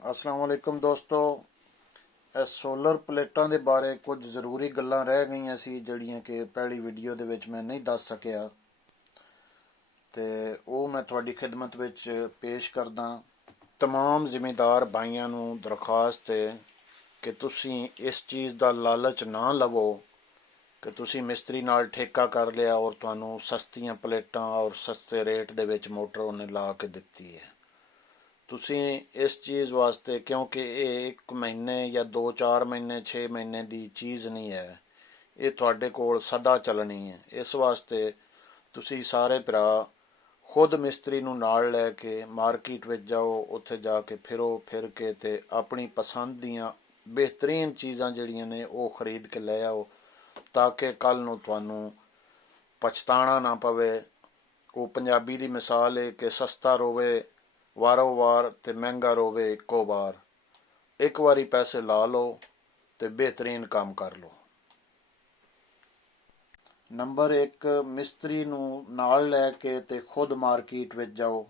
अस्सलाम वालेकुम दोस्तों। ਇਹ ਸੋਲਰ ਪਲੇਟਾਂ ਦੇ ਬਾਰੇ ਕੁਝ ਜ਼ਰੂਰੀ ਗੱਲਾਂ ਰਹਿ ਗਈਆਂ ਸੀ ਜਿਹੜੀਆਂ ਕਿ ਪਹਿਲੀ ਵੀਡੀਓ ਦੇ ਵਿੱਚ ਮੈਂ ਨਹੀਂ ਦੱਸ ਸਕਿਆ, ਤੇ ਉਹ ਮੈਂ ਤੁਹਾਡੀ ਖਿਦਮਤ ਵਿੱਚ ਪੇਸ਼ ਕਰਦਾ। तमाम ਜ਼ਿਮੀਂਦਾਰ ਭਾਈਆਂ ਨੂੰ ਦਰਖਾਸਤ ਹੈ ਕਿ ਤੁਸੀਂ ਇਸ ਚੀਜ਼ ਦਾ ਲਾਲਚ ਨਾ ਲਵੋ ਕਿ ਤੁਸੀਂ ਮਿਸਤਰੀ ਨਾਲ ਠੇਕਾ ਕਰ ਲਿਆ ਔਰ ਤੁਹਾਨੂੰ ਸਸਤੀਆਂ ਪਲੇਟਾਂ ਔਰ ਸਸਤੇ ਰੇਟ ਦੇ ਵਿੱਚ ਮੋਟਰ ਉਹਨੇ ਲਾ ਕੇ ਦਿੱਤੀ ਹੈ। ਤੁਸੀਂ ਇਸ ਚੀਜ਼ ਵਾਸਤੇ, ਕਿਉਂਕਿ ਇਹ 1 ਮਹੀਨੇ ਜਾਂ 2-4 ਮਹੀਨੇ 6 ਮਹੀਨੇ ਦੀ ਚੀਜ਼ ਨਹੀਂ ਹੈ, ਇਹ ਤੁਹਾਡੇ ਕੋਲ ਸਦਾ ਚੱਲਣੀ ਹੈ। ਇਸ ਵਾਸਤੇ ਤੁਸੀਂ ਸਾਰੇ ਭਰਾ ਖੁਦ ਮਿਸਤਰੀ ਨੂੰ ਨਾਲ ਲੈ ਕੇ ਮਾਰਕੀਟ ਵਿੱਚ ਜਾਓ, ਉੱਥੇ ਜਾ ਕੇ ਫਿਰ ਕੇ ਤੇ ਆਪਣੀ ਪਸੰਦ ਦੀਆਂ ਬਿਹਤਰੀਨ ਚੀਜ਼ਾਂ ਜਿਹੜੀਆਂ ਨੇ ਉਹ ਖਰੀਦ ਕੇ ਲੈ ਆਓ, ਤਾਂ ਕਿ ਕੱਲ੍ਹ ਨੂੰ ਤੁਹਾਨੂੰ ਪਛਤਾਣਾ ਨਾ ਪਵੇ। ਉਹ ਪੰਜਾਬੀ ਦੀ ਮਿਸਾਲ ਹੈ ਕਿ ਸਸਤਾ ਰੋਵੇ ਵਾਰੋ ਵਾਰ ਤੇ ਮਹਿੰਗਾ ਰੋਵੇ ਇੱਕੋ ਵਾਰ। ਇੱਕ ਵਾਰੀ ਪੈਸੇ ਲਾ ਲਓ ਤੇ ਬਿਹਤਰੀਨ ਕੰਮ ਕਰ ਲਓ। ਨੰਬਰ 1, ਮਿਸਤਰੀ ਨੂੰ ਨਾਲ ਲੈ ਕੇ ਤੇ ਖੁਦ ਮਾਰਕੀਟ ਵਿੱਚ ਜਾਓ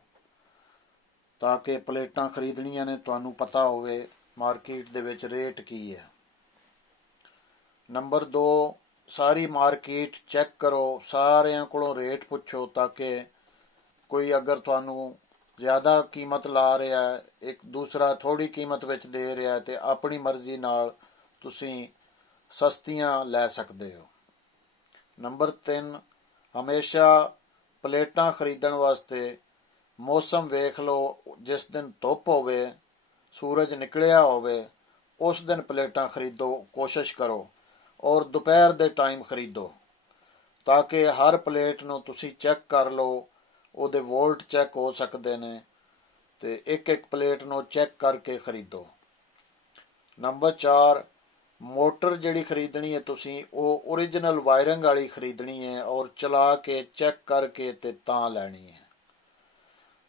ਤਾਂ ਕਿ ਪਲੇਟਾਂ ਖਰੀਦਣੀਆਂ ਨੇ ਤੁਹਾਨੂੰ ਪਤਾ ਹੋਵੇ ਮਾਰਕੀਟ ਦੇ ਵਿੱਚ ਰੇਟ ਕੀ ਹੈ। ਨੰਬਰ 2, ਸਾਰੀ ਮਾਰਕੀਟ ਚੈੱਕ ਕਰੋ, ਸਾਰਿਆਂ ਕੋਲੋਂ ਰੇਟ ਪੁੱਛੋ ਤਾਂ ਕਿ ਕੋਈ ਅਗਰ ਤੁਹਾਨੂੰ ਜ਼ਿਆਦਾ ਕੀਮਤ ਲਾ ਰਿਹਾ ਹੈ, ਇੱਕ ਦੂਸਰਾ ਥੋੜੀ ਕੀਮਤ ਵਿੱਚ ਦੇ ਰਿਹਾ ਤੇ ਆਪਣੀ ਮਰਜ਼ੀ ਨਾਲ ਤੁਸੀਂ ਸਸਤੀਆਂ ਲੈ ਸਕਦੇ ਹੋ। ਨੰਬਰ 3, ਹਮੇਸ਼ਾ ਪਲੇਟਾਂ ਖਰੀਦਣ ਵਾਸਤੇ ਮੌਸਮ ਵੇਖ ਲਓ। ਜਿਸ ਦਿਨ ਧੁੱਪ ਹੋਵੇ, ਸੂਰਜ ਨਿਕਲਿਆ ਹੋਵੇ, ਉਸ ਦਿਨ ਪਲੇਟਾਂ ਖਰੀਦੋ, ਕੋਸ਼ਿਸ਼ ਕਰੋ, ਔਰ ਦੁਪਹਿਰ ਦੇ ਟਾਈਮ ਖਰੀਦੋ ਤਾਂ ਕਿ ਹਰ ਪਲੇਟ ਨੂੰ ਤੁਸੀਂ ਚੈੱਕ ਕਰ ਲਓ, ਉਹਦੇ ਵੋਲਟ ਚੈੱਕ ਹੋ ਸਕਦੇ ਨੇ ਤੇ ਇੱਕ ਇੱਕ ਪਲੇਟ ਨੂੰ ਚੈੱਕ ਕਰਕੇ ਖਰੀਦੋ। ਨੰਬਰ 4, ਮੋਟਰ ਜਿਹੜੀ ਖਰੀਦਣੀ ਹੈ ਤੁਸੀਂ ਉਹ ਓਰੀਜਨਲ ਵਾਇਰਿੰਗ ਵਾਲੀ ਖਰੀਦਣੀ ਹੈ ਔਰ ਚਲਾ ਕੇ ਚੈੱਕ ਕਰਕੇ ਤੇ ਤਾਂ ਲੈਣੀ ਹੈ।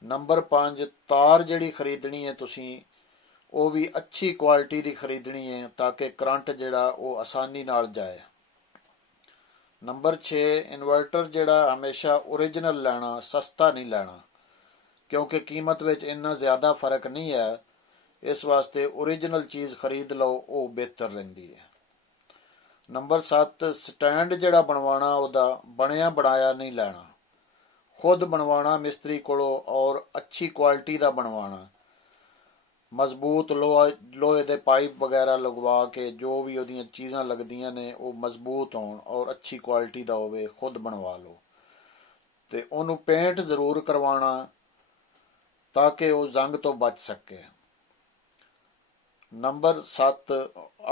ਨੰਬਰ 5, ਤਾਰ ਜਿਹੜੀ ਖਰੀਦਣੀ ਹੈ ਤੁਸੀਂ ਉਹ ਵੀ ਅੱਛੀ ਕੁਆਲਿਟੀ ਦੀ ਖਰੀਦਣੀ ਹੈ ਤਾਂ ਕਿ ਕਰੰਟ ਜਿਹੜਾ ਉਹ ਆਸਾਨੀ ਨਾਲ ਜਾਏ। ਨੰਬਰ 6, ਇਨਵਰਟਰ ਜਿਹੜਾ ਹਮੇਸ਼ਾ ਓਰੀਜਨਲ ਲੈਣਾ, ਸਸਤਾ ਨਹੀਂ ਲੈਣਾ, ਕਿਉਂਕਿ ਕੀਮਤ ਵਿੱਚ ਇੰਨਾ ਜ਼ਿਆਦਾ ਫਰਕ ਨਹੀਂ ਹੈ। ਇਸ ਵਾਸਤੇ ਓਰੀਜਨਲ ਚੀਜ਼ ਖਰੀਦ ਲਓ, ਉਹ ਬਿਹਤਰ ਰਹਿੰਦੀ ਹੈ। ਨੰਬਰ 7, ਸਟੈਂਡ ਜਿਹੜਾ ਬਣਵਾਉਣਾ ਉਹਦਾ ਬਣਿਆ ਬਣਾਇਆ ਨਹੀਂ ਲੈਣਾ, ਖੁਦ ਬਣਵਾਉਣਾ ਮਿਸਤਰੀ ਕੋਲੋਂ ਔਰ ਅੱਛੀ ਕੁਆਲਿਟੀ ਦਾ ਬਣਵਾਉਣਾ। ਮਜ਼ਬੂਤ ਲੋਹੇ ਦੇ ਪਾਈਪ ਵਗੈਰਾ ਲਗਵਾ ਕੇ ਜੋ ਵੀ ਉਹਦੀਆਂ ਚੀਜ਼ਾਂ ਲੱਗਦੀਆਂ ਨੇ ਉਹ ਮਜ਼ਬੂਤ ਹੋਣ ਔਰ ਅੱਛੀ ਕੁਆਲਿਟੀ ਦਾ ਹੋਵੇ, ਖੁਦ ਬਣਵਾ ਲਓ। ਤੇ ਉਹਨੂੰ ਪੇਂਟ ਜ਼ਰੂਰ ਕਰਵਾਉਣਾ ਤਾਂ ਕਿ ਉਹ ਜ਼ੰਗ ਤੋਂ ਬਚ ਸਕੇ। ਨੰਬਰ 7,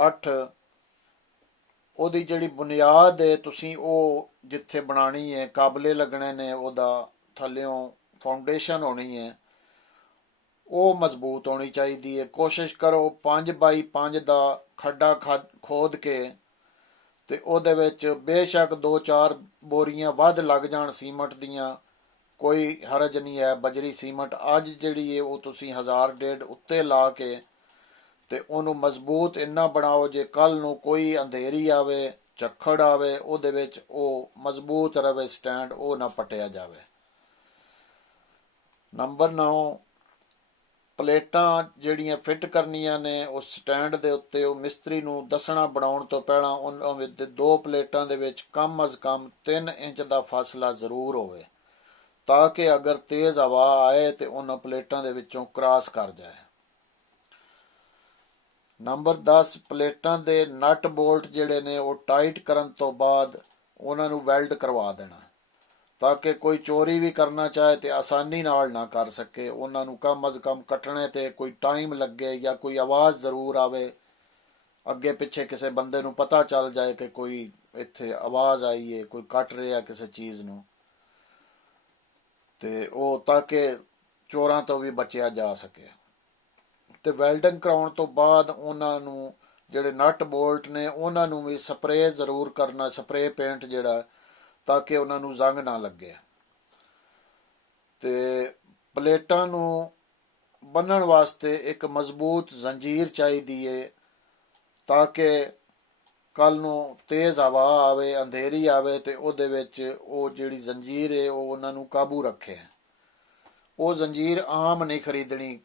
8, ਉਹਦੀ ਜਿਹੜੀ ਬੁਨਿਆਦ ਹੈ ਤੁਸੀਂ ਉਹ ਜਿੱਥੇ ਬਣਾਉਣੀ ਹੈ, ਕਾਬਲੇ ਲੱਗਣੇ ਨੇ, ਉਹਦਾ ਥੱਲਿਓਂ ਫਾਊਂਡੇਸ਼ਨ ਹੋਣੀ ਹੈ, ਉਹ ਮਜ਼ਬੂਤ ਹੋਣੀ ਚਾਹੀਦੀ ਹੈ। ਕੋਸ਼ਿਸ਼ ਕਰੋ 5x5 ਦਾ ਖੱਡਾ ਖੋਦ ਕੇ ਤੇ ਉਹਦੇ ਵਿੱਚ ਬੇਸ਼ੱਕ 2-4 ਬੋਰੀਆਂ ਵੱਧ ਲੱਗ ਜਾਣ ਸੀਮਟ ਦੀਆਂ, ਕੋਈ ਹਰਜ ਨਹੀਂ ਹੈ। ਬਜਰੀ ਸੀਮਟ ਅੱਜ ਜਿਹੜੀ ਹੈ ਉਹ ਤੁਸੀਂ 1000-1500 ਉੱਤੇ ਲਾ ਕੇ ਤੇ ਉਹਨੂੰ ਮਜ਼ਬੂਤ ਇੰਨਾ ਬਣਾਓ ਜੇ ਕੱਲ ਨੂੰ ਕੋਈ ਅੰਧੇਰੀ ਆਵੇ, ਝੱਖੜ ਆਵੇ, ਉਹਦੇ ਵਿੱਚ ਉਹ ਮਜ਼ਬੂਤ ਰਵੇ ਸਟੈਂਡ, ਉਹ ਨਾ ਪਟਿਆ ਜਾਵੇ। ਨੰਬਰ 9, ਪਲੇਟਾਂ ਜਿਹੜੀਆਂ ਫਿੱਟ ਕਰਨੀਆਂ ਨੇ ਉਸ ਸਟੈਂਡ ਦੇ ਉੱਤੇ ਉਹ ਮਿਸਤਰੀ ਨੂੰ ਦੱਸਣਾ ਬਣਾਉਣ ਤੋਂ ਪਹਿਲਾਂ ਉਹਨਾਂ ਵਿੱਚ 2 ਪਲੇਟਾਂ ਦੇ ਵਿੱਚ ਕਮ ਅਜ਼ ਕਮ 3 ਇੰਚ ਦਾ ਫਾਸਲਾ ਜ਼ਰੂਰ ਹੋਵੇ ਤਾਂ ਕਿ ਅਗਰ ਤੇਜ਼ ਹਵਾ ਆਏ ਤੇ ਉਹਨਾਂ ਪਲੇਟਾਂ ਦੇ ਵਿੱਚੋਂ ਕ੍ਰਾਸ ਕਰ ਜਾਏ। ਨੰਬਰ 10, ਪਲੇਟਾਂ ਦੇ ਨਟ ਬੋਲਟ ਜਿਹੜੇ ਨੇ ਉਹ ਟਾਈਟ ਕਰਨ ਤੋਂ ਬਾਅਦ ਉਹਨਾਂ ਨੂੰ ਵੈਲਡ ਕਰਵਾ ਦੇਣਾ ਤਾਂ ਕਿ ਕੋਈ ਚੋਰੀ ਵੀ ਕਰਨਾ ਚਾਹੇ ਤੇ ਆਸਾਨੀ ਨਾਲ ਨਾ ਕਰ ਸਕੇ। ਉਹਨਾਂ ਨੂੰ ਕਮ ਅਜ਼ ਕਮ ਕੱਟਣੇ ਤੇ ਕੋਈ ਟਾਈਮ ਲੱਗੇ ਜਾਂ ਕੋਈ ਆਵਾਜ਼ ਜ਼ਰੂਰ ਆਵੇ, ਅੱਗੇ ਪਿੱਛੇ ਕਿਸੇ ਬੰਦੇ ਨੂੰ ਪਤਾ ਚੱਲ ਜਾਏ ਕਿ ਕੋਈ ਇੱਥੇ ਆਵਾਜ਼ ਆਈ ਹੈ, ਕੋਈ ਕੱਟ ਰਿਹਾ ਕਿਸੇ ਚੀਜ਼ ਨੂੰ, ਤੇ ਉਹ ਤਾਂ ਕਿ ਚੋਰਾਂ ਤੋਂ ਵੀ ਬਚਿਆ ਜਾ ਸਕੇ। ਤੇ ਵੈਲਡਿੰਗ ਕਰਾਉਣ ਤੋਂ ਬਾਅਦ ਉਹਨਾਂ ਨੂੰ ਜਿਹੜੇ ਨਟ ਬੋਲਟ ਨੇ ਉਹਨਾਂ ਨੂੰ ਵੀ ਸਪਰੇਅ ਜ਼ਰੂਰ ਕਰਨਾ, ਸਪਰੇਅ ਪੇਂਟ ਜਿਹੜਾ, ਤਾਂ ਕਿ ਉਹਨਾਂ ਨੂੰ ਜ਼ੰਗ ਨਾ ਲੱਗੇ। ਤੇ ਪਲੇਟਾਂ ਨੂੰ ਬੰਨਣ ਵਾਸਤੇ ਇੱਕ ਮਜ਼ਬੂਤ ਜ਼ੰਜੀਰ ਚਾਹੀਦੀ ਹੈ ਤਾਂ ਕਿ ਕੱਲ ਨੂੰ ਤੇਜ਼ ਹਵਾ ਆਵੇ, ਅੰਧੇਰੀ ਆਵੇ ਤੇ ਉਹਦੇ ਵਿੱਚ ਉਹ ਜਿਹੜੀ ਜ਼ੰਜੀਰ ਹੈ ਉਹ ਉਹਨਾਂ ਨੂੰ ਕਾਬੂ ਰੱਖੇ। ਉਹ ਜ਼ੰਜੀਰ ਆਮ ਨਹੀਂ ਖਰੀਦਣੀ,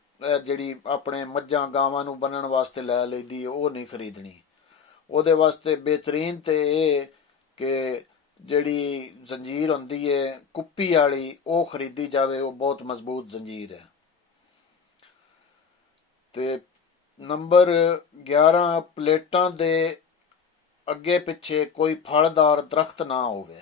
ਜਿਹੜੀ ਆਪਣੇ ਮੱਝਾਂ ਗਾਵਾਂ ਨੂੰ ਬੰਨਣ ਵਾਸਤੇ ਲੈ ਲਈਦੀ ਉਹ ਨਹੀਂ ਖਰੀਦਣੀ। ਉਹਦੇ ਵਾਸਤੇ ਬਿਹਤਰੀਨ ਤੇ ਇਹ ਕਿ ਜਿਹੜੀ ਜ਼ੰਜੀਰ ਹੁੰਦੀ ਹੈ ਕੁੱਪੀ ਵਾਲੀ ਉਹ ਖਰੀਦੀ ਜਾਵੇ, ਉਹ ਬਹੁਤ ਮਜ਼ਬੂਤ ਜ਼ੰਜੀਰ ਹੈ। ਤੇ ਨੰਬਰ 11, ਪਲੇਟਾਂ ਦੇ ਅੱਗੇ ਪਿੱਛੇ ਕੋਈ ਫਲਦਾਰ ਦਰਖਤ ਨਾ ਹੋਵੇ।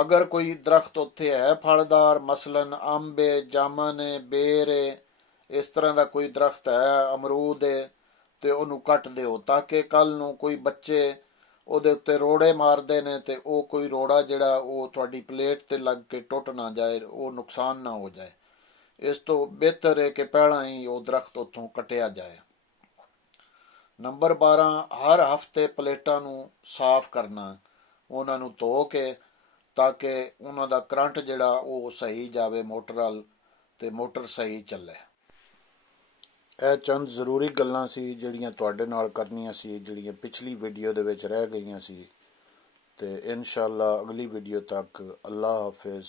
ਅਗਰ ਕੋਈ ਦਰਖਤ ਉੱਥੇ ਹੈ ਫਲਦਾਰ, ਮਸਲਨ ਅੰਬ ਹੈ, ਜਾਮਨ ਹੈ, ਬੇਰ ਹੈ, ਇਸ ਤਰ੍ਹਾਂ ਦਾ ਕੋਈ ਦਰਖਤ ਹੈ, ਅਮਰੂਦ ਹੈ, ਤੇ ਉਹਨੂੰ ਕੱਟ ਦਿਓ ਤਾਂ ਕਿ ਕੱਲ ਨੂੰ ਕੋਈ ਬੱਚੇ ਉਹਦੇ ਉੱਤੇ ਰੋੜੇ ਮਾਰਦੇ ਨੇ ਤੇ ਉਹ ਕੋਈ ਰੋੜਾ ਜਿਹੜਾ ਉਹ ਤੁਹਾਡੀ ਪਲੇਟ ਤੇ ਲੱਗ ਕੇ ਟੁੱਟ ਨਾ ਜਾਏ, ਉਹ ਨੁਕਸਾਨ ਨਾ ਹੋ ਜਾਏ। ਇਸ ਤੋਂ ਬਿਹਤਰ ਹੈ ਕਿ ਪਹਿਲਾਂ ਹੀ ਉਹ ਦਰਖਤ ਉੱਥੋਂ ਕੱਟਿਆ ਜਾਏ। ਨੰਬਰ 12, ਹਰ ਹਫ਼ਤੇ ਪਲੇਟਾਂ ਨੂੰ ਸਾਫ਼ ਕਰਨਾ, ਉਹਨਾਂ ਨੂੰ ਧੋ ਕੇ, ਤਾਂ ਕਿ ਉਹਨਾਂ ਦਾ ਕਰੰਟ ਜਿਹੜਾ ਉਹ ਸਹੀ ਜਾਵੇ ਮੋਟਰ ਵੱਲ ਤੇ ਮੋਟਰ ਸਹੀ ਚੱਲੇ। ਇਹ ਚੰਦ ਜ਼ਰੂਰੀ ਗੱਲਾਂ ਸੀ ਜਿਹੜੀਆਂ ਤੁਹਾਡੇ ਨਾਲ ਕਰਨੀਆਂ ਸੀ, ਜਿਹੜੀਆਂ ਪਿਛਲੀ ਵੀਡੀਓ ਦੇ ਵਿੱਚ ਰਹਿ ਗਈਆਂ ਸੀ। ਤੇ ਇਨਸ਼ਾਅੱਲਾ ਅਗਲੀ ਵੀਡੀਓ ਤੱਕ ਅੱਲਾ ਹਾਫਿਜ਼।